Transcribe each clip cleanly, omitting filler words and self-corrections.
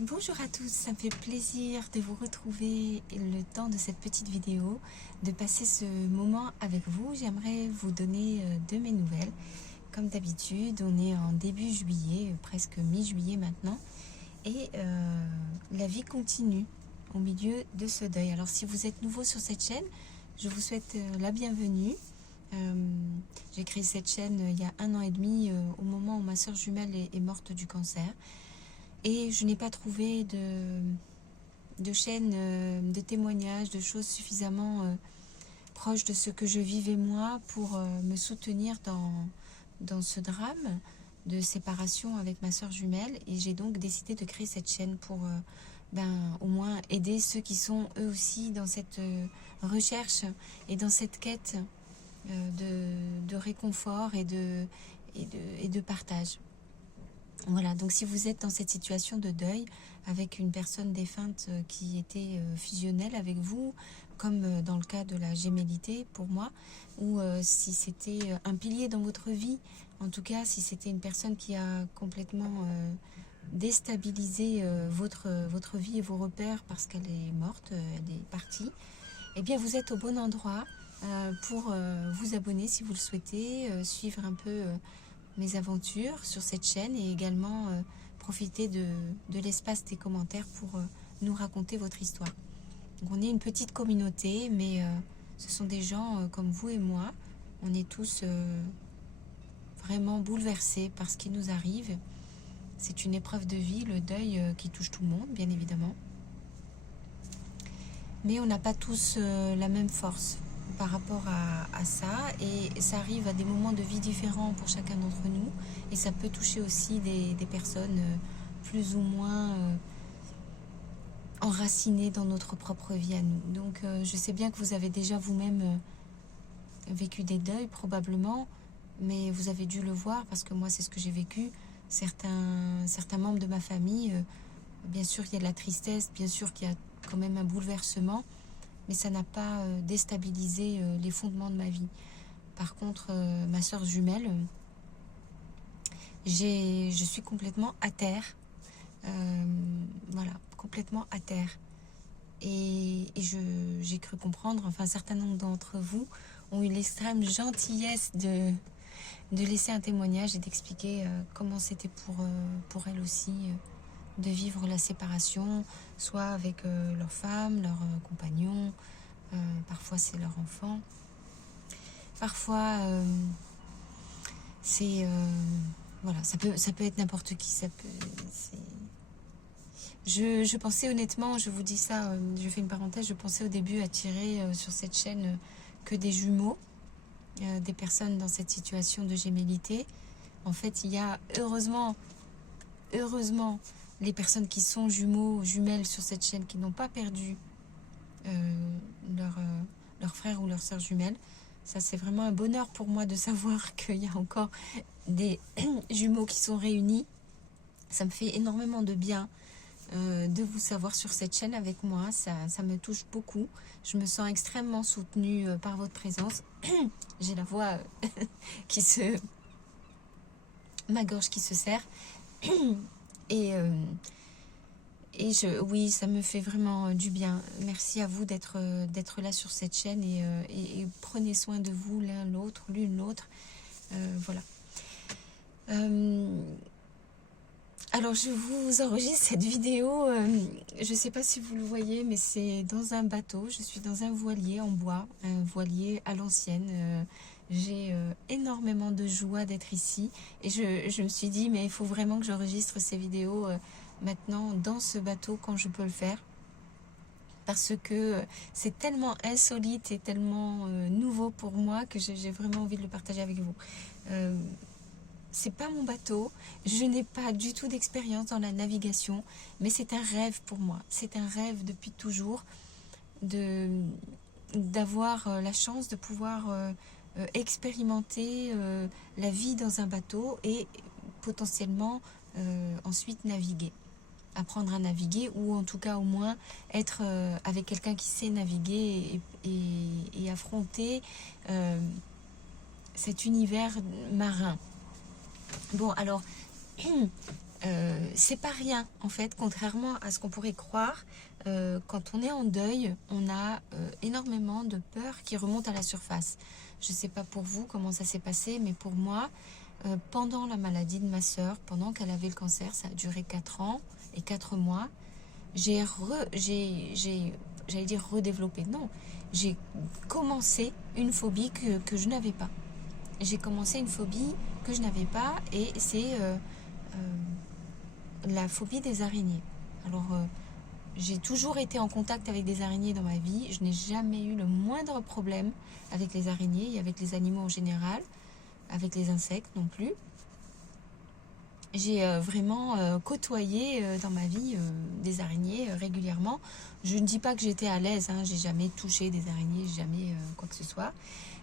Bonjour à tous, ça me fait plaisir de vous retrouver le temps de cette petite vidéo, de passer ce moment avec vous. J'aimerais vous donner de mes nouvelles. Comme d'habitude, on est en début juillet, presque mi-juillet maintenant, et la vie continue au milieu de ce deuil. Alors si vous êtes nouveau sur cette chaîne, je vous souhaite la bienvenue. J'ai créé cette chaîne il y a 1 an et demi, au moment où ma soeur jumelle est morte du cancer. Et je n'ai pas trouvé de chaîne de témoignages, de choses suffisamment proches de ce que je vivais moi pour me soutenir dans ce drame de séparation avec ma soeur jumelle. Et j'ai donc décidé de créer cette chaîne pour au moins aider ceux qui sont eux aussi dans cette recherche et dans cette quête de réconfort et de partage. Voilà, donc si vous êtes dans cette situation de deuil avec une personne défunte qui était fusionnelle avec vous, comme dans le cas de la gémellité pour moi, ou si c'était un pilier dans votre vie, en tout cas si c'était une personne qui a complètement déstabilisé votre vie et vos repères parce qu'elle est morte, elle est partie, eh bien vous êtes au bon endroit pour vous abonner si vous le souhaitez, suivre un peu mes aventures sur cette chaîne et également profiter de l'espace des commentaires pour nous raconter votre histoire. Donc on est une petite communauté, mais ce sont des gens comme vous et moi. On est tous vraiment bouleversés par ce qui nous arrive. C'est une épreuve de vie, le deuil qui touche tout le monde, bien évidemment. Mais on n'a pas tous la même force par rapport à ça, et ça arrive à des moments de vie différents pour chacun d'entre nous, et ça peut toucher aussi des personnes plus ou moins enracinées dans notre propre vie à nous. Donc je sais bien que vous avez déjà vous-même vécu des deuils probablement, mais vous avez dû le voir parce que moi c'est ce que j'ai vécu. Certains membres de ma famille, bien sûr qu'il y a de la tristesse, bien sûr qu'il y a quand même un bouleversement, mais ça n'a pas déstabilisé les fondements de ma vie. Par contre, ma soeur jumelle, je suis complètement à terre. Voilà, complètement à terre. Et j'ai cru comprendre, enfin un certain nombre d'entre vous ont eu l'extrême gentillesse de laisser un témoignage et d'expliquer comment c'était pour elle aussi de vivre la séparation, soit avec leur femme, leur compagnon, parfois c'est leur enfant. Parfois c'est voilà, ça peut être n'importe qui, je pensais honnêtement, je vous dis ça, je fais une parenthèse, je pensais au début attirer sur cette chaîne que des jumeaux, des personnes dans cette situation de gémellité. En fait, il y a heureusement les personnes qui sont jumeaux, jumelles sur cette chaîne, qui n'ont pas perdu leur frère ou leur sœur jumelle. Ça, c'est vraiment un bonheur pour moi de savoir qu'il y a encore des jumeaux qui sont réunis. Ça me fait énormément de bien de vous savoir sur cette chaîne avec moi. Ça me touche beaucoup. Je me sens extrêmement soutenue par votre présence. J'ai la voix ma gorge qui se serre. Oui, ça me fait vraiment du bien. Merci à vous d'être là sur cette chaîne, et prenez soin de vous l'un l'autre, l'une l'autre. Voilà. Alors je vous enregistre cette vidéo, je ne sais pas si vous le voyez, mais c'est dans un bateau. Je suis dans un voilier en bois, un voilier à l'ancienne. J'ai énormément de joie d'être ici, et je me suis dit, mais il faut vraiment que j'enregistre ces vidéos maintenant dans ce bateau quand je peux le faire, parce que c'est tellement insolite et tellement nouveau pour moi que j'ai vraiment envie de le partager avec vous. C'est pas mon bateau, je n'ai pas du tout d'expérience dans la navigation, mais c'est un rêve pour moi. C'est un rêve depuis toujours d'avoir la chance de pouvoir expérimenter la vie dans un bateau et potentiellement ensuite naviguer. Apprendre à naviguer, ou en tout cas au moins être avec quelqu'un qui sait naviguer et affronter cet univers marin. Bon, alors c'est pas rien en fait, contrairement à ce qu'on pourrait croire. Quand on est en deuil, on a énormément de peurs qui remontent à la surface. Je sais pas pour vous comment ça s'est passé, mais pour moi, pendant la maladie de ma sœur, pendant qu'elle avait le cancer, ça a duré 4 ans et 4 mois, j'allais dire redéveloppé, non, j'ai commencé une phobie que je n'avais pas. J'ai commencé une phobie que je n'avais pas, et c'est la phobie des araignées. Alors, j'ai toujours été en contact avec des araignées dans ma vie. Je n'ai jamais eu le moindre problème avec les araignées et avec les animaux en général, avec les insectes non plus. J'ai vraiment côtoyé dans ma vie des araignées régulièrement. Je ne dis pas que j'étais à l'aise, hein, j'ai jamais touché des araignées, jamais quoi que ce soit.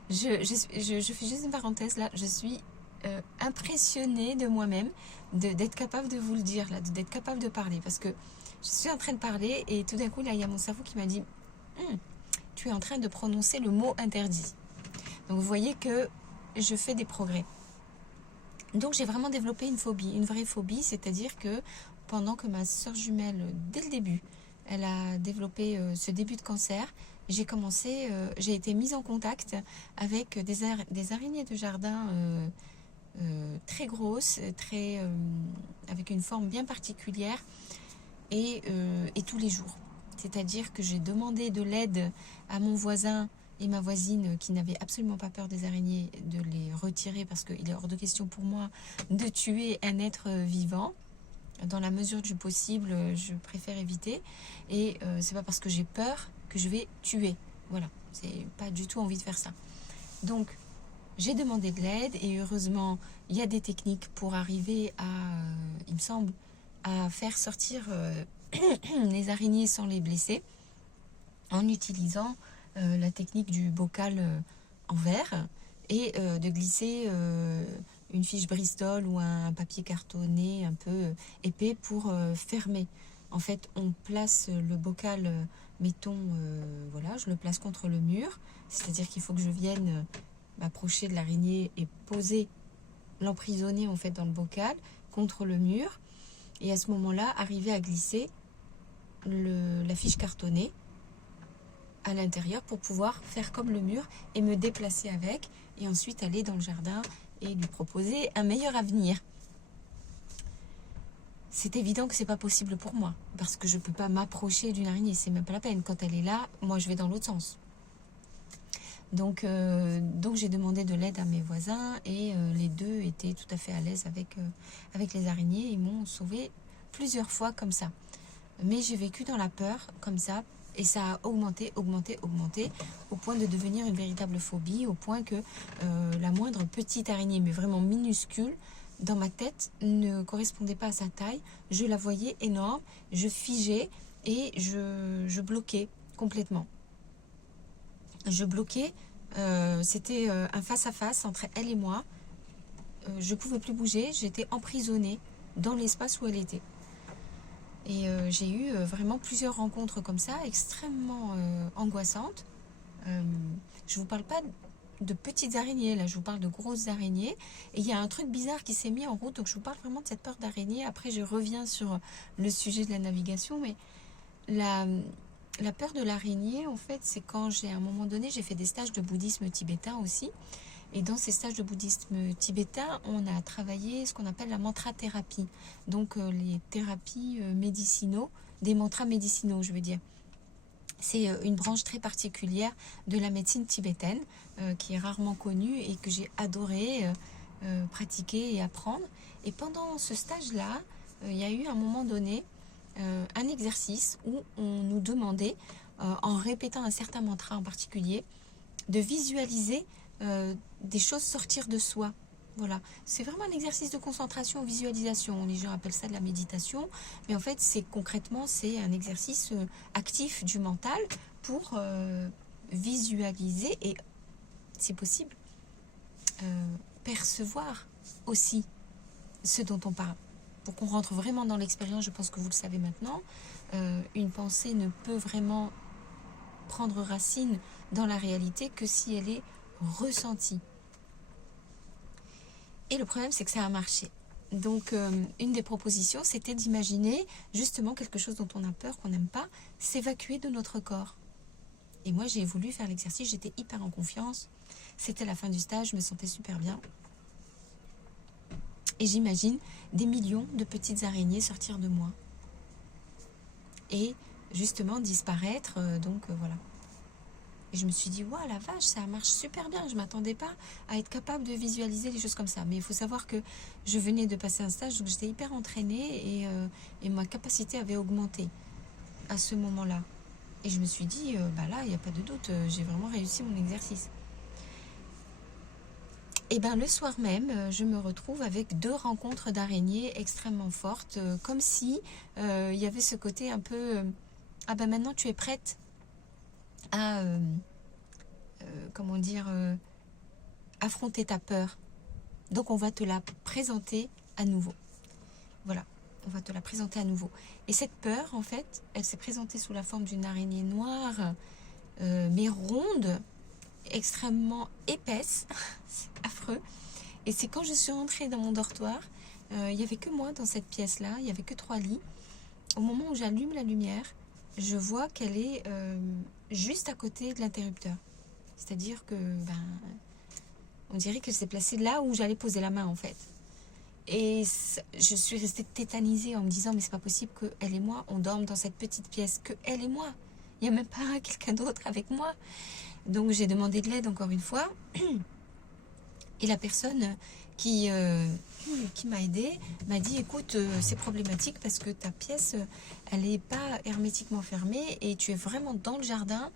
Je fais juste une parenthèse là, je suis impressionnée de moi-même, d'être capable de vous le dire, là, d'être capable de parler. Parce que je suis en train de parler et tout d'un coup, là, il y a mon cerveau qui m'a dit tu es en train de prononcer le mot interdit. Donc vous voyez que je fais des progrès. Donc j'ai vraiment développé une phobie, une vraie phobie, c'est-à-dire que pendant que ma sœur jumelle, dès le début, elle a développé ce début de cancer, j'ai été mise en contact avec des araignées de jardin très grosses, avec une forme bien particulière, et tous les jours. C'est-à-dire que j'ai demandé de l'aide à mon voisin et ma voisine qui n'avait absolument pas peur des araignées, de les retirer, parce qu'il est hors de question pour moi de tuer un être vivant. Dans la mesure du possible, je préfère éviter. Et c'est pas parce que j'ai peur que je vais tuer. Voilà, c'est pas du tout envie de faire ça. Donc, j'ai demandé de l'aide, et heureusement, il y a des techniques pour arriver à, il me semble, à faire sortir les araignées sans les blesser, en utilisant la technique du bocal en verre, et de glisser une fiche Bristol ou un papier cartonné un peu épais pour fermer. En fait, on place le bocal, mettons, voilà, je le place contre le mur, c'est-à-dire qu'il faut que je vienne m'approcher de l'araignée et poser, l'emprisonner en fait dans le bocal contre le mur, et à ce moment-là, arriver à glisser la fiche cartonnée à l'intérieur pour pouvoir faire comme le mur et me déplacer avec, et ensuite aller dans le jardin et lui proposer un meilleur avenir. C'est évident que c'est pas possible pour moi, parce que je peux pas m'approcher d'une araignée, c'est même pas la peine. Quand elle est là, moi je vais dans l'autre sens. Donc j'ai demandé de l'aide à mes voisins, et les deux étaient tout à fait à l'aise avec les araignées. Ils m'ont sauvé plusieurs fois comme ça. Mais j'ai vécu dans la peur comme ça, et ça a augmenté, au point de devenir une véritable phobie, au point que la moindre petite araignée, mais vraiment minuscule, dans ma tête, ne correspondait pas à sa taille. Je la voyais énorme, je figeais, et je bloquais complètement. Je bloquais, c'était un face-à-face entre elle et moi. Je ne pouvais plus bouger, j'étais emprisonnée dans l'espace où elle était. Et j'ai eu vraiment plusieurs rencontres comme ça, extrêmement angoissantes. Je ne vous parle pas de petites araignées, là, je vous parle de grosses araignées. Et il y a un truc bizarre qui s'est mis en route, donc je vous parle vraiment de cette peur d'araignée. Après, je reviens sur le sujet de la navigation, mais la peur de l'araignée, en fait, c'est quand à un moment donné, j'ai fait des stages de bouddhisme tibétain aussi. Et dans ces stages de bouddhisme tibétain, on a travaillé ce qu'on appelle la mantra-thérapie. Donc les thérapies médicinaux, des mantras médicinaux, je veux dire. C'est une branche très particulière de la médecine tibétaine, qui est rarement connue et que j'ai adoré pratiquer et apprendre. Et pendant ce stage-là, il y a eu à un moment donné un exercice où on nous demandait, en répétant un certain mantra en particulier, de visualiser des choses sortir de soi. Voilà, c'est vraiment un exercice de concentration, visualisation. Les gens appellent ça de la méditation, mais en fait, concrètement, c'est un exercice actif du mental pour visualiser et, si possible, percevoir aussi ce dont on parle. Pour qu'on rentre vraiment dans l'expérience, je pense que vous le savez maintenant, une pensée ne peut vraiment prendre racine dans la réalité que si elle est ressentie. Et le problème, c'est que ça a marché. Donc, une des propositions, c'était d'imaginer justement quelque chose dont on a peur, qu'on n'aime pas, s'évacuer de notre corps. Et moi, j'ai voulu faire l'exercice, j'étais hyper en confiance. C'était la fin du stage, je me sentais super bien. Et j'imagine des millions de petites araignées sortir de moi. Et justement disparaître, voilà. Et je me suis dit, waouh, la vache, ça marche super bien. Je ne m'attendais pas à être capable de visualiser les choses comme ça. Mais il faut savoir que je venais de passer un stage, donc j'étais hyper entraînée et ma capacité avait augmenté à ce moment-là. Et je me suis dit, là, il n'y a pas de doute, j'ai vraiment réussi mon exercice. Et bien, le soir même, je me retrouve avec 2 rencontres d'araignées extrêmement fortes, comme si il y avait ce côté un peu, maintenant tu es prête à, affronter ta peur. Donc, on va te la présenter à nouveau. Voilà, on va te la présenter à nouveau. Et cette peur, en fait, elle s'est présentée sous la forme d'une araignée noire, mais ronde, extrêmement épaisse. C'est affreux. Et c'est quand je suis rentrée dans mon dortoir, il n'y avait que moi dans cette pièce-là, il n'y avait que 3 lits. Au moment où j'allume la lumière, je vois qu'elle est juste à côté de l'interrupteur. C'est-à-dire que, on dirait qu'elle s'est placée là où j'allais poser la main, en fait. Et je suis restée tétanisée en me disant, mais c'est pas possible qu'elle et moi, on dorme dans cette petite pièce, que elle et moi. Il n'y a même pas quelqu'un d'autre avec moi. Donc j'ai demandé de l'aide encore une fois. Et la personne qui m'a aidée m'a dit, écoute, c'est problématique parce que ta pièce, elle n'est pas hermétiquement fermée et tu es vraiment dans le jardin.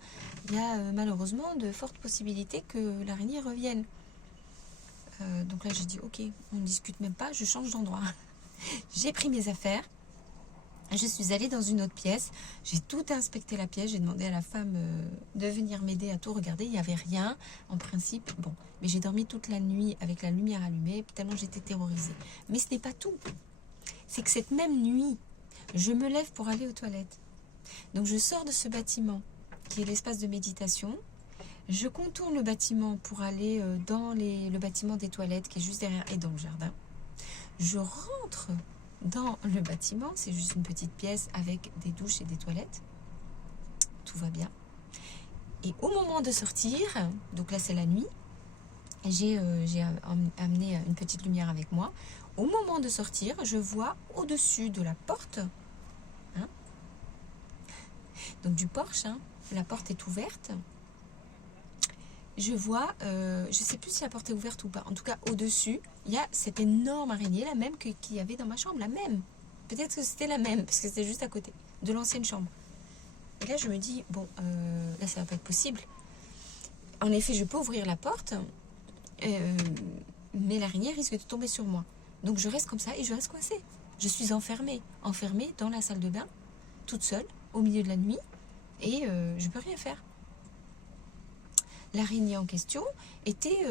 Il y a malheureusement de fortes possibilités que l'araignée revienne. Donc là, j'ai dit, ok, on ne discute même pas, je change d'endroit. J'ai pris mes affaires. Je suis allée dans une autre pièce, j'ai tout inspecté la pièce, j'ai demandé à la femme de venir m'aider à tout regarder, il n'y avait rien, en principe, bon, mais j'ai dormi toute la nuit avec la lumière allumée, tellement j'étais terrorisée. Mais ce n'est pas tout, c'est que cette même nuit, je me lève pour aller aux toilettes. Donc je sors de ce bâtiment, qui est l'espace de méditation, je contourne le bâtiment pour aller dans le bâtiment des toilettes, qui est juste derrière, et dans le jardin. Je rentre dans le bâtiment, c'est juste une petite pièce avec des douches et des toilettes. Tout va bien. Et au moment de sortir, donc là c'est la nuit, j'ai amené une petite lumière avec moi. Au moment de sortir, je vois au-dessus de la porte, donc du porche, la porte est ouverte. Je vois, je ne sais plus si la porte est ouverte ou pas. En tout cas, au-dessus, il y a cette énorme araignée, la même qu'il y avait dans ma chambre, la même. Peut-être que c'était la même, parce que c'était juste à côté de l'ancienne chambre. Et là, je me dis, bon, là, ça va pas être possible. En effet, je peux ouvrir la porte, mais l'araignée risque de tomber sur moi. Donc, je reste comme ça et je reste coincée. Je suis enfermée dans la salle de bain, toute seule, au milieu de la nuit, et je peux rien faire. L'araignée en question était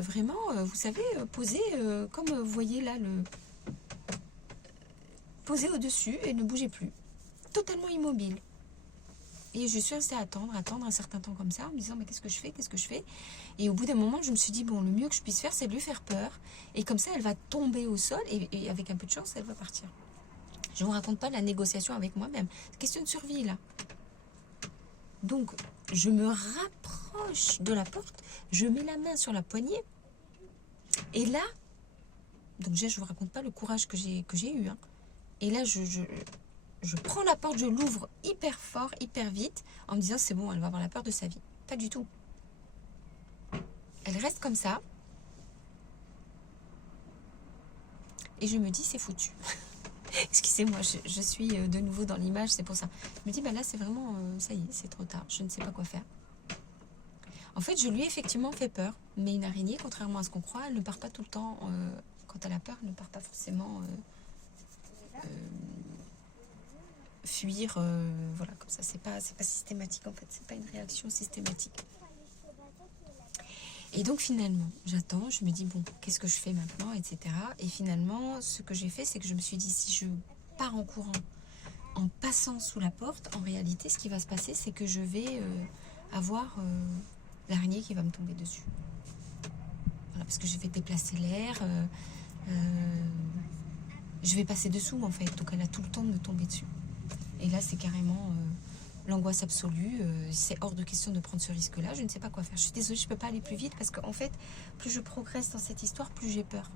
vraiment, vous savez, posée comme vous voyez là, posée au-dessus et ne bougeait plus. Totalement immobile. Et je suis restée à attendre un certain temps comme ça, en me disant, mais qu'est-ce que je fais? Et au bout d'un moment, je me suis dit, bon, le mieux que je puisse faire, c'est de lui faire peur. Et comme ça, elle va tomber au sol et avec un peu de chance, elle va partir. Je ne vous raconte pas la négociation avec moi-même. C'est question de survie, là. Donc, je me rapproche de la porte, je mets la main sur la poignée, et là, donc déjà, je ne vous raconte pas le courage que j'ai eu, et là, je prends la porte, je l'ouvre hyper fort, hyper vite, en me disant, c'est bon, elle va avoir la peur de sa vie. Pas du tout. Elle reste comme ça, et je me dis, c'est foutu. Excusez-moi, je suis de nouveau dans l'image, c'est pour ça. Je me dis, là, c'est vraiment, ça y est, c'est trop tard, je ne sais pas quoi faire. En fait, je lui ai effectivement fait peur, mais une araignée, contrairement à ce qu'on croit, elle ne part pas tout le temps, quand elle a peur, elle ne part pas forcément fuir, voilà, comme ça, c'est pas systématique en fait, c'est pas une réaction systématique. Et donc finalement, j'attends, je me dis, bon, qu'est-ce que je fais maintenant, etc. Et finalement, ce que j'ai fait, c'est que je me suis dit, si je pars en courant, en passant sous la porte, en réalité, ce qui va se passer, c'est que je vais avoir l'araignée qui va me tomber dessus. Voilà, parce que je vais déplacer l'air, je vais passer dessous en fait. Donc elle a tout le temps de me tomber dessus. Et là, c'est carrément l'angoisse absolue. C'est hors de question de prendre ce risque-là. Je ne sais pas quoi faire. Je suis désolée, je ne peux pas aller plus vite parce qu'en fait, plus je progresse dans cette histoire, plus j'ai peur.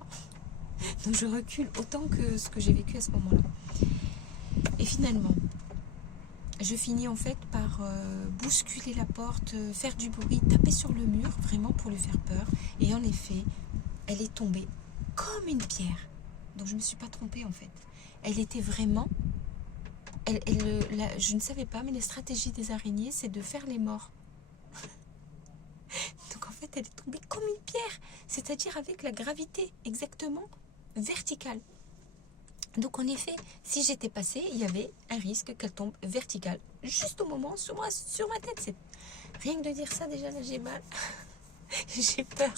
Donc je recule autant que ce que j'ai vécu à ce moment-là. Et finalement, je finis en fait par bousculer la porte, faire du bruit, taper sur le mur, vraiment pour lui faire peur. Et en effet, elle est tombée comme une pierre. Donc je ne me suis pas trompée en fait. Elle était vraiment... je ne savais pas, mais la stratégie des araignées, c'est de faire les morts. Donc en fait, elle est tombée comme une pierre, c'est-à-dire avec la gravité exactement verticale. Donc en effet, si j'étais passée, il y avait un risque qu'elle tombe verticale, juste au moment sur ma tête. C'est rien que de dire ça, déjà là j'ai mal, j'ai peur.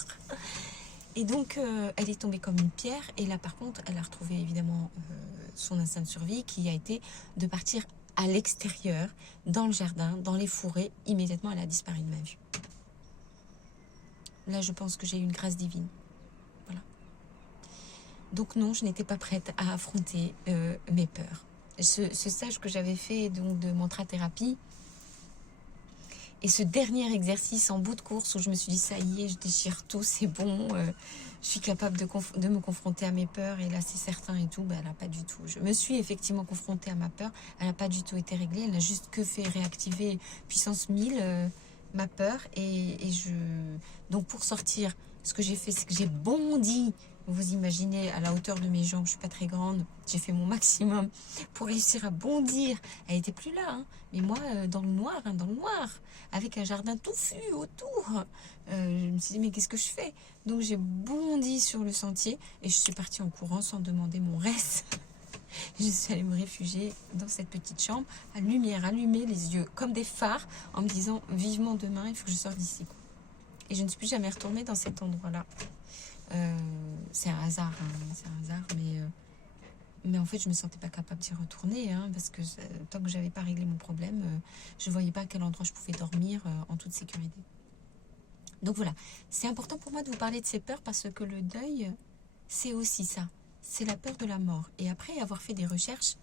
Et donc elle est tombée comme une pierre. Et là par contre, elle a retrouvé évidemment son instinct de survie qui a été de partir à l'extérieur, dans le jardin, dans les fourrés. Immédiatement, elle a disparu de ma vue. Là, je pense que j'ai eu une grâce divine. Voilà. Donc non, je n'étais pas prête à affronter mes peurs. Ce stage que j'avais fait donc de mantra-thérapie et ce dernier exercice en bout de course où je me suis dit, ça y est, je déchire tout, c'est bon, je suis capable de me confronter à mes peurs et là c'est certain et tout, elle n'a pas du tout. Je me suis effectivement confrontée à ma peur, elle n'a pas du tout été réglée, elle n'a juste que fait réactiver puissance 1000 ma peur donc pour sortir, ce que j'ai fait, c'est que j'ai bondi. Vous imaginez, à la hauteur de mes jambes, je ne suis pas très grande, j'ai fait mon maximum pour réussir à bondir. Elle n'était plus là, hein, mais moi, dans le noir, avec un jardin touffu autour. Je me suis dit, mais qu'est-ce que je fais? Donc j'ai bondi sur le sentier et je suis partie en courant sans demander mon reste. Je suis allée me réfugier dans cette petite chambre, à lumière, allumer les yeux comme des phares, en me disant, vivement demain, il faut que je sorte d'ici. Et je ne suis plus jamais retournée dans cet endroit-là. C'est un hasard, mais en fait je me sentais pas capable d'y retourner, hein, parce que tant que j'avais pas réglé mon problème, je voyais pas à quel endroit je pouvais dormir en toute sécurité. Donc voilà, c'est important pour moi de vous parler de ces peurs parce que le deuil, c'est aussi ça, c'est la peur de la mort. Et après avoir fait des recherches,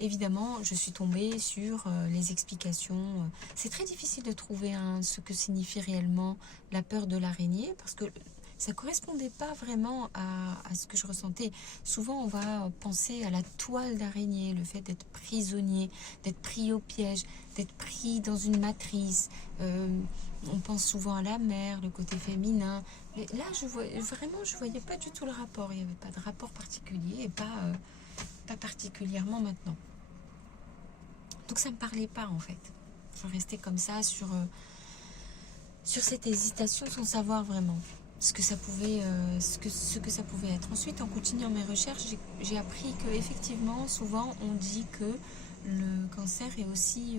évidemment, je suis tombée sur les explications. C'est très difficile de trouver ce que signifie réellement la peur de l'araignée parce que ça ne correspondait pas vraiment à ce que je ressentais. Souvent, on va penser à la toile d'araignée, le fait d'être prisonnier, d'être pris au piège, d'être pris dans une matrice. On pense souvent à la mer, le côté féminin. Mais là, je voyais pas du tout le rapport. Il n'y avait pas de rapport particulier et pas particulièrement maintenant. Donc ça ne me parlait pas en fait. Je restais comme ça sur cette hésitation sans savoir vraiment ce que ça pouvait être. Ensuite, en continuant mes recherches, j'ai appris que effectivement, souvent, on dit que le cancer est aussi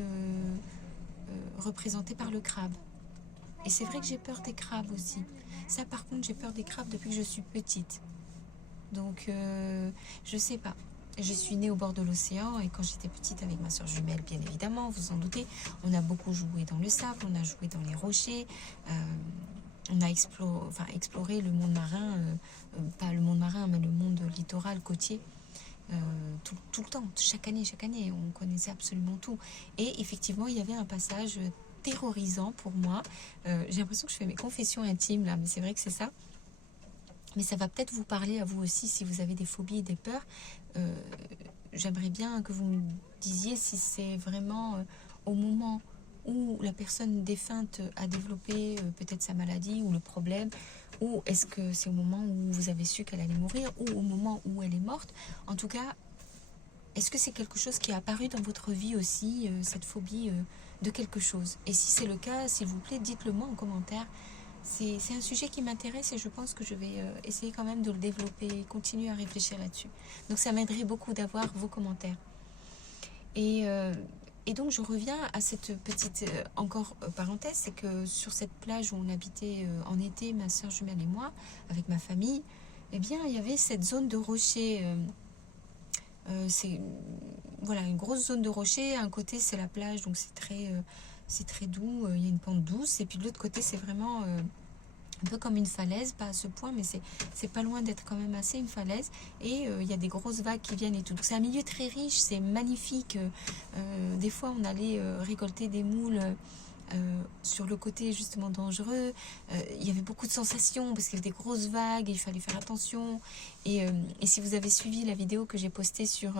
représenté par le crabe. Et c'est vrai que j'ai peur des crabes aussi. Ça, par contre, j'ai peur des crabes depuis que je suis petite. Donc, je sais pas. Je suis née au bord de l'océan et quand j'étais petite avec ma soeur jumelle, bien évidemment, vous en doutez, on a beaucoup joué dans le sable, on a joué dans les rochers. On a exploré le monde marin, pas le monde marin, mais le monde littoral, côtier, tout le temps, chaque année, on connaissait absolument tout. Et effectivement, il y avait un passage terrorisant pour moi. J'ai l'impression que je fais mes confessions intimes là, mais c'est vrai que c'est ça. Mais ça va peut-être vous parler à vous aussi si vous avez des phobies et des peurs. J'aimerais bien que vous me disiez si c'est vraiment au moment où la personne défunte a développé peut-être sa maladie ou le problème, ou est-ce que c'est au moment où vous avez su qu'elle allait mourir, ou au moment où elle est morte. En tout cas, est-ce que c'est quelque chose qui est apparu dans votre vie aussi, cette phobie de quelque chose? Et si c'est le cas, s'il vous plaît, dites-le moi en commentaire. C'est un sujet qui m'intéresse et je pense que je vais essayer quand même de le développer et continuer à réfléchir là-dessus. Donc ça m'aiderait beaucoup d'avoir vos commentaires. Et donc je reviens à cette petite parenthèse, c'est que sur cette plage où on habitait en été, ma soeur jumelle et moi, avec ma famille, eh bien il y avait cette zone de rochers. C'est voilà, une grosse zone de rochers. À un côté c'est la plage, donc c'est très doux, il y a une pente douce. Et puis de l'autre côté c'est vraiment un peu comme une falaise, pas à ce point, mais c'est pas loin d'être quand même assez une falaise. Et il y a des grosses vagues qui viennent et tout. Donc c'est un milieu très riche, c'est magnifique. Des fois, on allait récolter des moules sur le côté justement dangereux. Il y avait beaucoup de sensations parce qu'il y avait des grosses vagues et il fallait faire attention. Et si vous avez suivi la vidéo que j'ai postée sur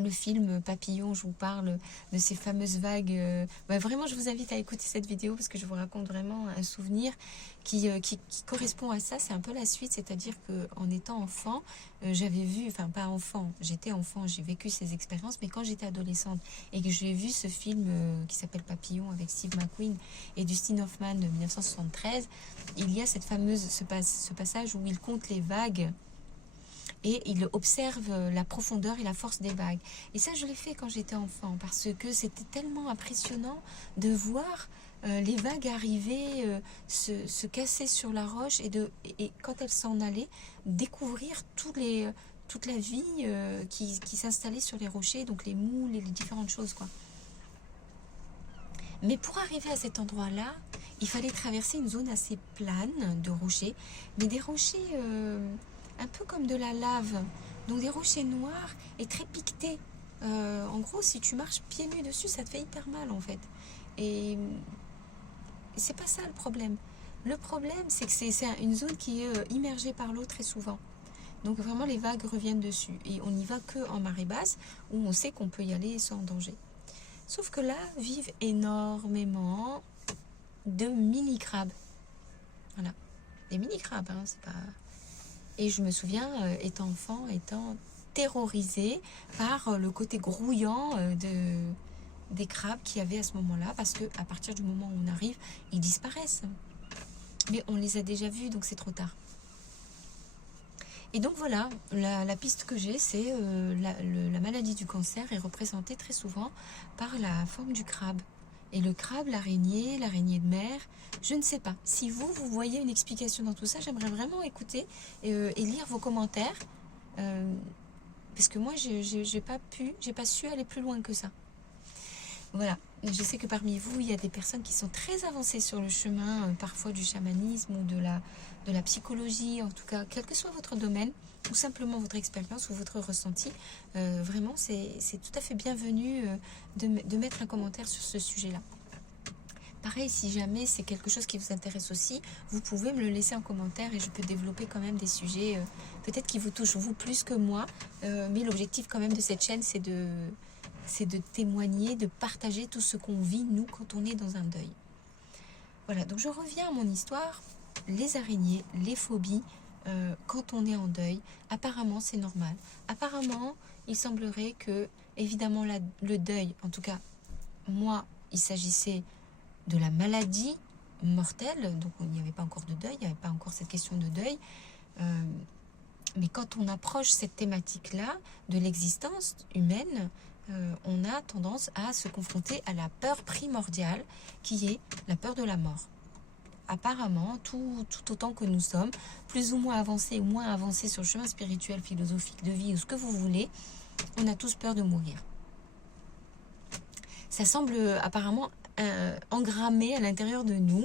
le film Papillon, je vous parle de ces fameuses vagues. Vraiment, je vous invite à écouter cette vidéo parce que je vous raconte vraiment un souvenir qui correspond à ça. C'est un peu la suite, c'est-à-dire qu'en étant enfant, j'avais vu, enfin pas enfant, j'étais enfant, j'ai vécu ces expériences, mais quand j'étais adolescente et que j'ai vu ce film qui s'appelle Papillon avec Steve McQueen et Dustin Hoffman de 1973, il y a ce passage où il compte les vagues et il observe la profondeur et la force des vagues. Et ça, je l'ai fait quand j'étais enfant, parce que c'était tellement impressionnant de voir les vagues arriver, se casser sur la roche, et quand elles s'en allaient, découvrir toute la vie qui s'installait sur les rochers, donc les moules et les différentes choses, quoi. Mais pour arriver à cet endroit-là, il fallait traverser une zone assez plane de rochers, mais des rochers un peu comme de la lave, donc des rochers noirs et très piquetés. En gros, si tu marches pieds nus dessus, ça te fait hyper mal en fait. Et c'est pas ça le problème. Le problème, c'est que c'est une zone qui est immergée par l'eau très souvent. Donc vraiment, les vagues reviennent dessus. Et on n'y va que en marée basse, où on sait qu'on peut y aller sans danger. Sauf que là, vivent énormément de mini-crabes. Voilà. Des mini-crabes, hein, c'est pas... Et je me souviens, étant enfant, étant terrorisée par le côté grouillant des crabes qu'il y avait à ce moment-là, parce qu'à partir du moment où on arrive, ils disparaissent. Mais on les a déjà vus, donc c'est trop tard. Et donc voilà, la piste que j'ai, c'est la maladie du cancer est représentée très souvent par la forme du crabe. Et le crabe, l'araignée de mer, je ne sais pas. Si vous voyez une explication dans tout ça, j'aimerais vraiment écouter et lire vos commentaires. Parce que moi, j'ai pas su aller plus loin que ça. Voilà. Je sais que parmi vous, il y a des personnes qui sont très avancées sur le chemin, parfois du chamanisme ou de la psychologie, en tout cas, quel que soit votre domaine, ou simplement votre expérience ou votre ressenti. Vraiment, c'est tout à fait bienvenu de mettre un commentaire sur ce sujet-là. Pareil, si jamais c'est quelque chose qui vous intéresse aussi, vous pouvez me le laisser en commentaire et je peux développer quand même des sujets peut-être qui vous touchent vous plus que moi. Mais l'objectif quand même de cette chaîne, c'est de témoigner, de partager tout ce qu'on vit, nous, quand on est dans un deuil. Voilà, donc je reviens à mon histoire. Les araignées, les phobies, quand on est en deuil, apparemment c'est normal. Apparemment, il semblerait que, évidemment, le deuil, en tout cas, moi, il s'agissait de la maladie mortelle, donc il n'y avait pas encore de deuil, il n'y avait pas encore cette question de deuil. Mais quand on approche cette thématique-là de l'existence humaine, on a tendance à se confronter à la peur primordiale qui est la peur de la mort. Apparemment, tout autant que nous sommes, plus ou moins avancés ou moins avancés sur le chemin spirituel, philosophique, de vie ou ce que vous voulez, on a tous peur de mourir. Ça semble apparemment engrammé à l'intérieur de nous.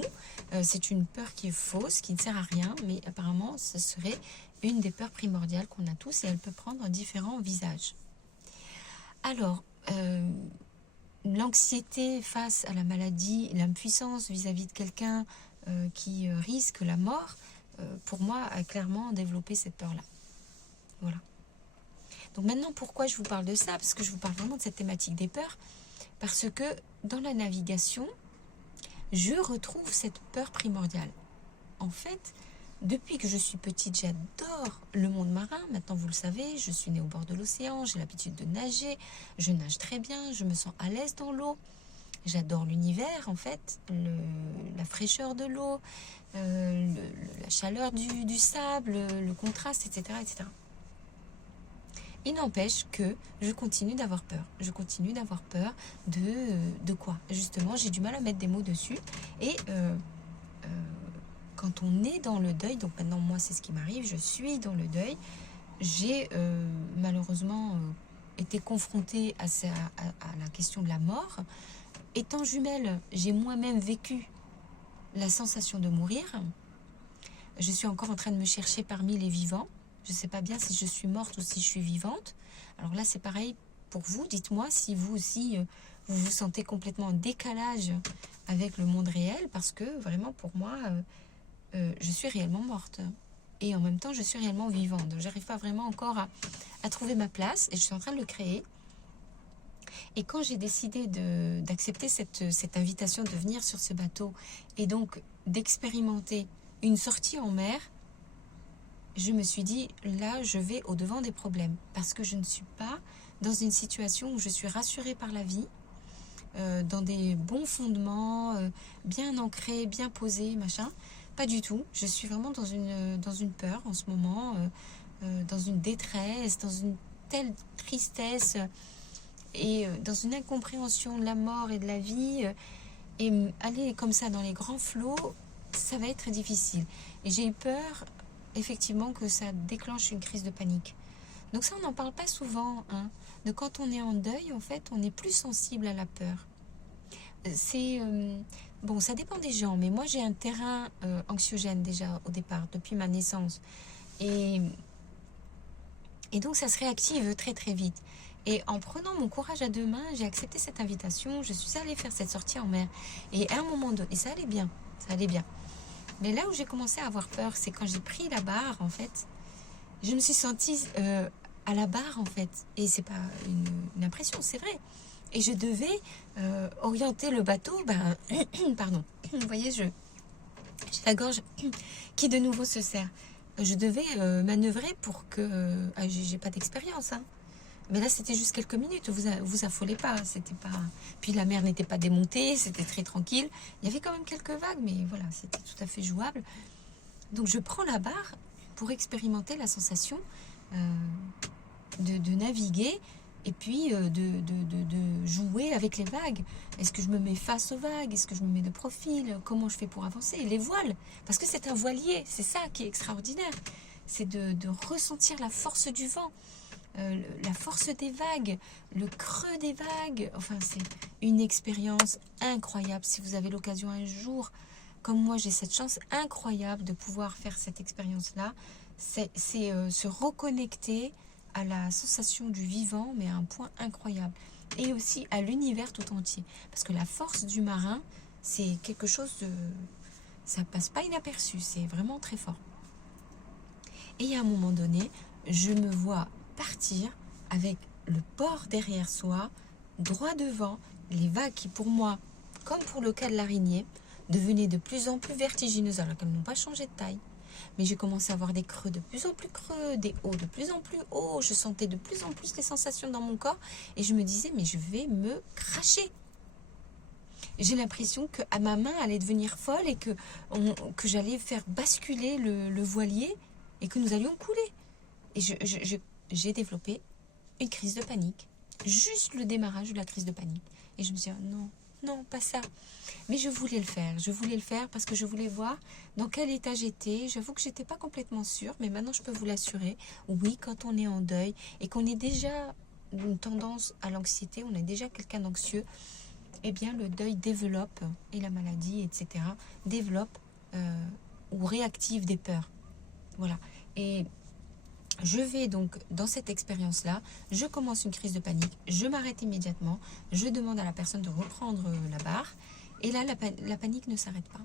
C'est une peur qui est fausse, qui ne sert à rien, mais apparemment, ce serait une des peurs primordiales qu'on a tous et elle peut prendre différents visages. Alors, l'anxiété face à la maladie, l'impuissance vis-à-vis de quelqu'un qui risque la mort, pour moi, a clairement développé cette peur-là. Voilà. Donc maintenant, pourquoi je vous parle de ça? Parce que je vous parle vraiment de cette thématique des peurs. Parce que dans la navigation, je retrouve cette peur primordiale. En fait, depuis que je suis petite, j'adore le monde marin. Maintenant, vous le savez, je suis née au bord de l'océan, j'ai l'habitude de nager, je nage très bien, je me sens à l'aise dans l'eau. J'adore l'univers, en fait, la fraîcheur de l'eau, la chaleur du sable, le contraste, etc., etc. Il n'empêche que je continue d'avoir peur. Je continue d'avoir peur de quoi? Justement, j'ai du mal à mettre des mots dessus. Et quand on est dans le deuil, donc maintenant moi c'est ce qui m'arrive, je suis dans le deuil, j'ai malheureusement été confrontée à la question de la mort. Étant jumelle, j'ai moi-même vécu la sensation de mourir. Je suis encore en train de me chercher parmi les vivants. Je ne sais pas bien si je suis morte ou si je suis vivante. Alors là, c'est pareil pour vous. Dites-moi si vous aussi, vous vous sentez complètement en décalage avec le monde réel. Parce que vraiment, pour moi, je suis réellement morte. Et en même temps, je suis réellement vivante. Je n'arrive pas vraiment encore à trouver ma place. Et je suis en train de le créer. Et quand j'ai décidé d'accepter cette invitation de venir sur ce bateau et donc d'expérimenter une sortie en mer, je me suis dit, là, je vais au-devant des problèmes. Parce que je ne suis pas dans une situation où je suis rassurée par la vie, dans des bons fondements, bien ancrés, bien posés, machin. Pas du tout. Je suis vraiment dans une peur en ce moment, dans une détresse, dans une telle tristesse et dans une incompréhension de la mort et de la vie. Et aller comme ça dans les grands flots, ça va être très difficile. Et j'ai eu peur, effectivement, que ça déclenche une crise de panique. Donc ça, on n'en parle pas souvent. Hein. De quand on est en deuil, en fait, on est plus sensible à la peur. C'est... bon, ça dépend des gens, mais moi, j'ai un terrain anxiogène déjà au départ, depuis ma naissance. Et donc, ça se réactive très, très vite. Et en prenant mon courage à deux mains, j'ai accepté cette invitation. Je suis allée faire cette sortie en mer. Et à un moment donné, et ça allait bien, ça allait bien. Mais là où j'ai commencé à avoir peur, c'est quand j'ai pris la barre, en fait. Je me suis sentie à la barre, en fait. Et c'est pas une impression, c'est vrai. Et je devais orienter le bateau. Pardon. Vous voyez, j'ai la gorge qui de nouveau se serre. Je devais manœuvrer pour que... j'ai pas d'expérience, hein. Mais là, c'était juste quelques minutes. Vous affolez pas. C'était pas... Puis la mer n'était pas démontée. C'était très tranquille. Il y avait quand même quelques vagues, mais voilà, c'était tout à fait jouable. Donc, je prends la barre pour expérimenter la sensation de naviguer et puis de jouer avec les vagues. Est-ce que je me mets face aux vagues? Est-ce que je me mets de profil? Comment je fais pour avancer? Et les voiles, parce que c'est un voilier. C'est ça qui est extraordinaire. C'est de ressentir la force du vent. La force des vagues, le creux des vagues, enfin c'est une expérience incroyable. Si vous avez l'occasion un jour, comme moi j'ai cette chance incroyable de pouvoir faire cette expérience-là, c'est se reconnecter à la sensation du vivant, mais à un point incroyable. Et aussi à l'univers tout entier. Parce que la force du marin, c'est quelque chose de... ça passe pas inaperçu, c'est vraiment très fort. Et à un moment donné, je me vois partir avec le port derrière soi, droit devant, les vagues qui pour moi, comme pour le cas de l'araignée, devenaient de plus en plus vertigineuses alors qu'elles n'ont pas changé de taille. Mais j'ai commencé à avoir des creux de plus en plus creux, des hauts de plus en plus hauts, je sentais de plus en plus les sensations dans mon corps et je me disais mais je vais me cracher. J'ai l'impression que à ma main allait devenir folle et que j'allais faire basculer le voilier et que nous allions couler. Et j'ai développé une crise de panique. Juste le démarrage de la crise de panique. Et je me suis dit, non, non, pas ça. Mais je voulais le faire. Je voulais le faire parce que je voulais voir dans quel état j'étais. J'avoue que je n'étais pas complètement sûre, mais maintenant je peux vous l'assurer. Oui, quand on est en deuil et qu'on est déjà une tendance à l'anxiété, on est déjà quelqu'un d'anxieux, eh bien le deuil développe, et la maladie, etc., développe ou réactive des peurs. Voilà. Et je vais donc dans cette expérience-là, je commence une crise de panique, je m'arrête immédiatement, je demande à la personne de reprendre la barre, et là, la panique ne s'arrête pas.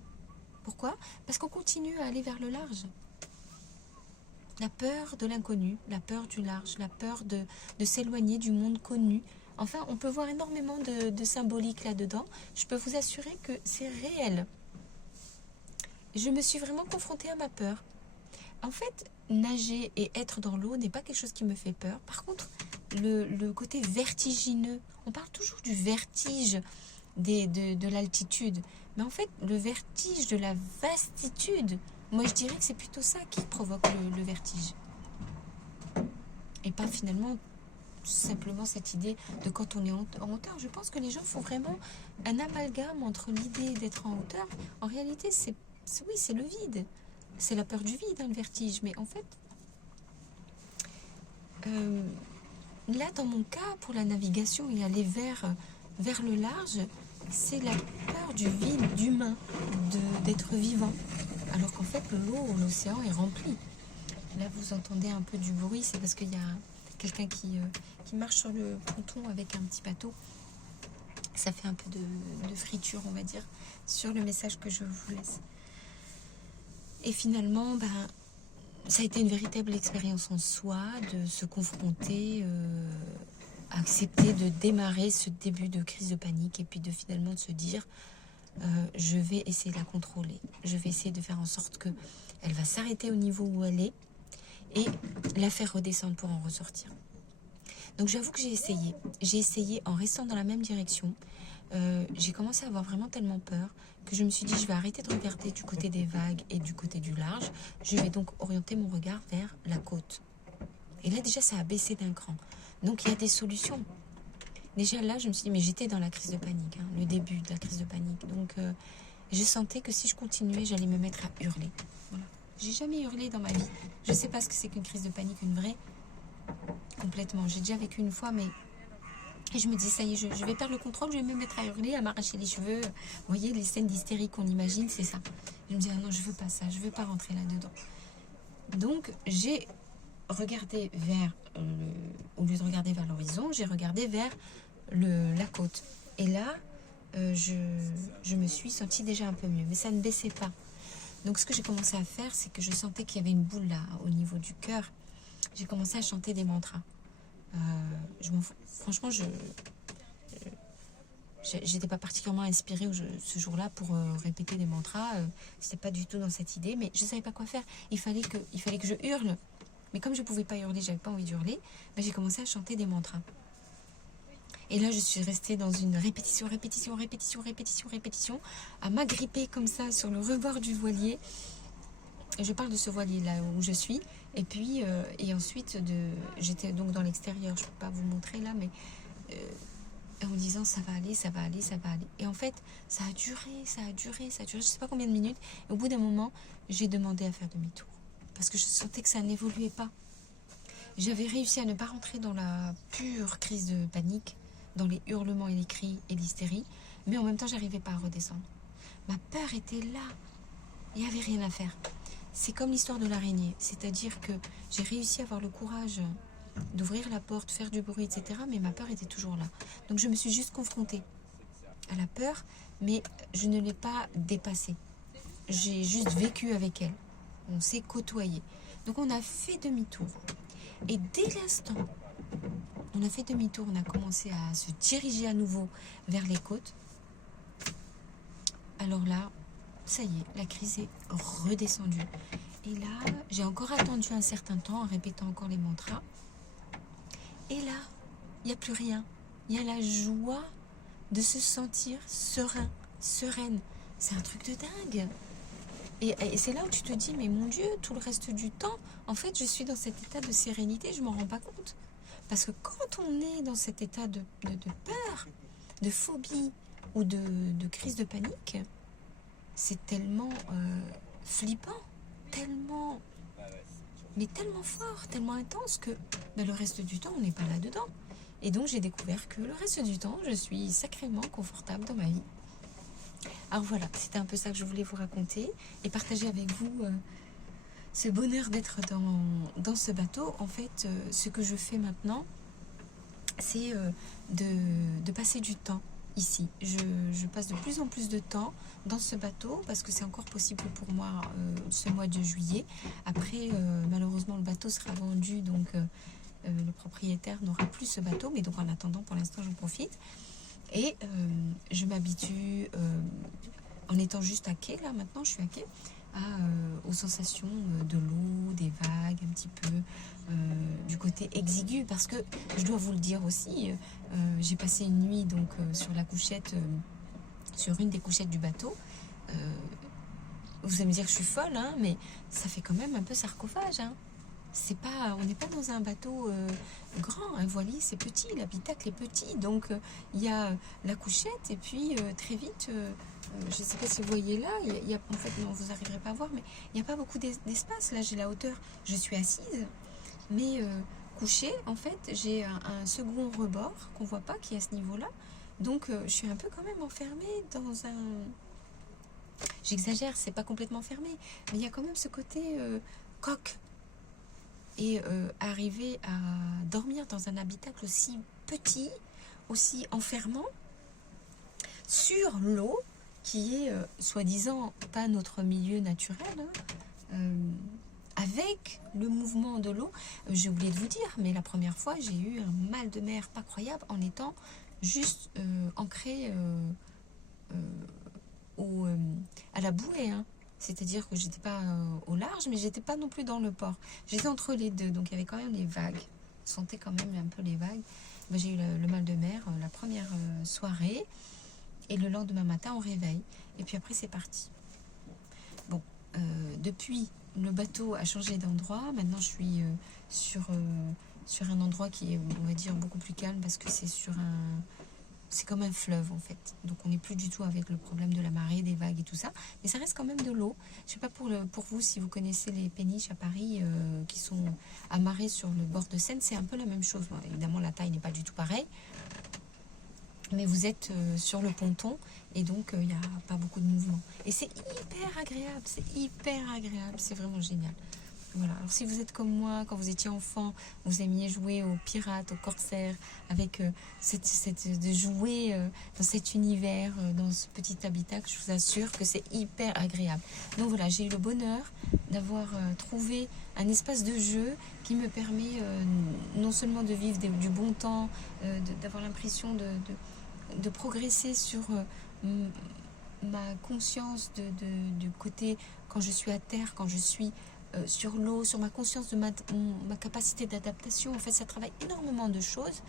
Pourquoi? Parce qu'on continue à aller vers le large. La peur de l'inconnu, la peur du large, la peur de s'éloigner du monde connu. Enfin, on peut voir énormément de symbolique là-dedans. Je peux vous assurer que c'est réel. Je me suis vraiment confrontée à ma peur. En fait, nager et être dans l'eau n'est pas quelque chose qui me fait peur. Par contre, le côté vertigineux, on parle toujours du vertige de l'altitude. Mais en fait, le vertige de la vastitude, moi je dirais que c'est plutôt ça qui provoque le vertige. Et pas finalement simplement cette idée de quand on est en hauteur. Je pense que les gens font vraiment un amalgame entre l'idée d'être en hauteur. En réalité, oui, c'est le vide. C'est la peur du vide, hein, le vertige. Mais en fait, là, dans mon cas, pour la navigation et aller vers le large, c'est la peur du vide, d'humain, d'être vivant. alors qu'en fait l'océan est rempli. Là vous entendez un peu du bruit, c'est parce qu'il y a quelqu'un qui marche sur le ponton avec un petit bateau. Ça fait un peu de friture, on va dire, sur le message que je vous laisse. Et finalement, ça a été une véritable expérience en soi, de se confronter, accepter de démarrer ce début de crise de panique et puis de finalement de se dire je vais essayer de la contrôler. Je vais essayer de faire en sorte qu'elle va s'arrêter au niveau où elle est et la faire redescendre pour en ressortir. Donc j'avoue que j'ai essayé. J'ai essayé en restant dans la même direction. J'ai commencé à avoir vraiment tellement peur que je me suis dit je vais arrêter de regarder du côté des vagues et du côté du large. Je vais donc orienter mon regard vers la côte. Et là déjà ça a baissé d'un cran. Donc il y a des solutions. Déjà là je me suis dit mais j'étais dans la crise de panique, hein, le début de la crise de panique. Donc je sentais que si je continuais j'allais me mettre à hurler. Voilà. J'ai jamais hurlé dans ma vie. Je sais pas ce que c'est qu'une crise de panique, une vraie. Complètement. J'ai déjà vécu une fois, mais et je me dis ça y est, je vais perdre le contrôle, je vais me mettre à hurler, à m'arracher les cheveux. Vous voyez, les scènes d'hystérie qu'on imagine, c'est ça. Je me dis, ah non, je veux pas ça, je veux pas rentrer là-dedans. Donc, j'ai regardé vers, au lieu de regarder vers l'horizon, j'ai regardé vers la côte. Et là, je me suis sentie déjà un peu mieux, mais ça ne baissait pas. Donc, ce que j'ai commencé à faire, c'est que je sentais qu'il y avait une boule là, au niveau du cœur. J'ai commencé à chanter des mantras. Franchement, j'étais pas particulièrement inspirée ce jour-là pour répéter des mantras. C'était pas du tout dans cette idée, mais je savais pas quoi faire. Il fallait que je hurle. Mais comme je pouvais pas hurler, j'avais pas envie d'hurler, j'ai commencé à chanter des mantras. Et là, je suis restée dans une répétition, à m'agripper comme ça sur le rebord du voilier. Je parle de ce voilier là où je suis. Et puis, et ensuite, j'étais donc dans l'extérieur. Je ne peux pas vous montrer là, mais en me disant ça va aller, ça va aller, ça va aller. Et en fait, ça a duré. Je ne sais pas combien de minutes. Et au bout d'un moment, j'ai demandé à faire demi-tour. Parce que je sentais que ça n'évoluait pas. J'avais réussi à ne pas rentrer dans la pure crise de panique, dans les hurlements et les cris et l'hystérie. Mais en même temps, j'arrivais pas à redescendre. Ma peur était là. Il n'y avait rien à faire. C'est comme l'histoire de l'araignée, c'est-à-dire que j'ai réussi à avoir le courage d'ouvrir la porte, faire du bruit, etc. Mais ma peur était toujours là. Donc je me suis juste confrontée à la peur, mais je ne l'ai pas dépassée. J'ai juste vécu avec elle. On s'est côtoyé. Donc on a fait demi-tour. Et dès l'instant, on a fait demi-tour, on a commencé à se diriger à nouveau vers les côtes. Alors là, ça y est, la crise est redescendue. Et là, j'ai encore attendu un certain temps en répétant encore les mantras. Et là, il n'y a plus rien. Il y a la joie de se sentir serein, sereine. C'est un truc de dingue. Et c'est là où tu te dis, mais mon Dieu, tout le reste du temps, en fait, je suis dans cet état de sérénité, je ne m'en rends pas compte. Parce que quand on est dans cet état de peur, de phobie ou de crise de panique, c'est tellement flippant, mais tellement fort, tellement intense que le reste du temps, on n'est pas là-dedans. Et donc, j'ai découvert que le reste du temps, je suis sacrément confortable dans ma vie. Alors voilà, c'était un peu ça que je voulais vous raconter et partager avec vous ce bonheur d'être dans ce bateau. En fait, ce que je fais maintenant, c'est de passer du temps ici. Je passe de plus en plus de temps dans ce bateau parce que c'est encore possible pour moi ce mois de juillet. Après, malheureusement, le bateau sera vendu, donc le propriétaire n'aura plus ce bateau. Mais donc en attendant, pour l'instant, j'en profite. Et je m'habitue, en étant juste à quai, là maintenant je suis à quai, aux sensations de l'eau, des vagues, un petit peu du côté exigu, parce que je dois vous le dire aussi, j'ai passé une nuit donc sur la couchette, sur une des couchettes du bateau. Vous allez me dire que je suis folle, hein, mais ça fait quand même un peu sarcophage, hein. On n'est pas dans un bateau grand, un voilier c'est petit, l'habitacle est petit, donc il y a la couchette et puis très vite, je ne sais pas si vous voyez là, en fait non, vous n'arriverez pas à voir, mais il n'y a pas beaucoup d'espace, là j'ai la hauteur, je suis assise, mais couchée en fait j'ai un second rebord qu'on ne voit pas qui est à ce niveau là, donc je suis un peu quand même enfermée j'exagère, c'est pas complètement fermé, mais il y a quand même ce côté coque. Et arriver à dormir dans un habitacle aussi petit, aussi enfermant, sur l'eau, qui est soi-disant pas notre milieu naturel, hein, avec le mouvement de l'eau. J'ai oublié de vous dire, mais la première fois, j'ai eu un mal de mer pas croyable en étant juste ancrée à la bouée, hein. C'est-à-dire que j'étais pas au large, mais j'étais pas non plus dans le port. J'étais entre les deux, donc il y avait quand même les vagues. Je sentais quand même un peu les vagues. Ben, j'ai eu le mal de mer la première soirée, et le lendemain matin, on réveille. Et puis après, c'est parti. Bon, depuis, le bateau a changé d'endroit. Maintenant, je suis sur un endroit qui est, on va dire, beaucoup plus calme, parce que c'est sur un... C'est comme un fleuve en fait, donc on n'est plus du tout avec le problème de la marée, des vagues et tout ça, mais ça reste quand même de l'eau. Je sais pas pour vous si vous connaissez les péniches à Paris qui sont amarrées sur le bord de Seine, c'est un peu la même chose. Bon, évidemment la taille n'est pas du tout pareille, mais vous êtes sur le ponton et donc il n'y a pas beaucoup de mouvement. Et c'est hyper agréable, c'est vraiment génial. Voilà. Alors si vous êtes comme moi, quand vous étiez enfant, vous aimiez jouer aux pirates, aux corsaires, avec de jouer dans cet univers, dans ce petit habitacle, je vous assure que c'est hyper agréable. Donc voilà, j'ai eu le bonheur d'avoir trouvé un espace de jeu qui me permet non seulement de vivre du bon temps, d'avoir l'impression de progresser sur ma conscience du côté quand je suis à terre, quand je suis sur l'eau, sur ma conscience de ma capacité d'adaptation. En fait, ça travaille énormément de choses.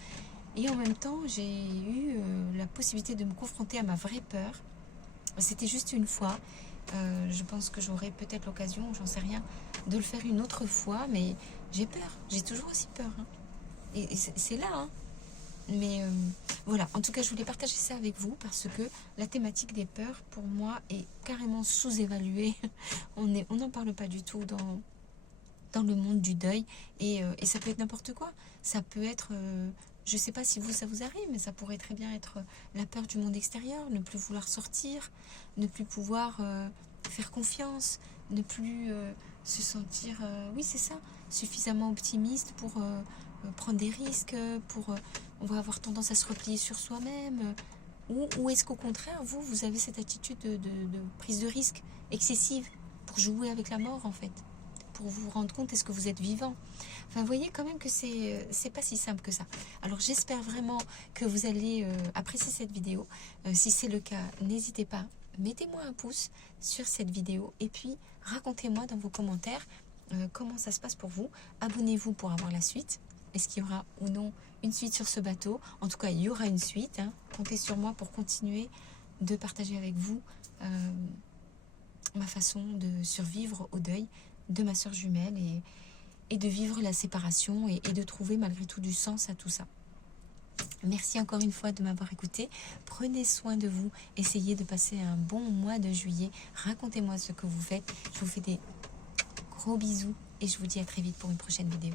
Et en même temps, j'ai eu la possibilité de me confronter à ma vraie peur. C'était juste une fois. Je pense que j'aurai peut-être l'occasion, j'en sais rien, de le faire une autre fois. Mais j'ai peur. J'ai toujours aussi peur. Hein. Et c'est là, hein. Mais voilà, en tout cas, je voulais partager ça avec vous parce que la thématique des peurs, pour moi, est carrément sous-évaluée. On n'en parle pas du tout dans le monde du deuil. Et ça peut être n'importe quoi. Ça peut être, je ne sais pas si ça vous arrive, mais ça pourrait très bien être la peur du monde extérieur, ne plus vouloir sortir, ne plus pouvoir faire confiance, ne plus se sentir, oui c'est ça, suffisamment optimiste pour prendre des risques, on va avoir tendance à se replier sur soi-même, ou est-ce qu'au contraire, vous avez cette attitude de prise de risque excessive pour jouer avec la mort en fait, pour vous rendre compte est-ce que vous êtes vivant. Enfin, vous voyez quand même que c'est pas si simple que ça. Alors j'espère vraiment que vous allez apprécier cette vidéo. Si c'est le cas, n'hésitez pas, mettez-moi un pouce sur cette vidéo et puis racontez-moi dans vos commentaires comment ça se passe pour vous. Abonnez-vous pour avoir la suite. Est-ce qu'il y aura ou non une suite sur ce bateau? En tout cas, il y aura une suite. Hein. Comptez sur moi pour continuer de partager avec vous ma façon de survivre au deuil de ma soeur jumelle et de vivre la séparation et de trouver malgré tout du sens à tout ça. Merci encore une fois de m'avoir écouté. Prenez soin de vous. Essayez de passer un bon mois de juillet. Racontez-moi ce que vous faites. Je vous fais des gros bisous et je vous dis à très vite pour une prochaine vidéo.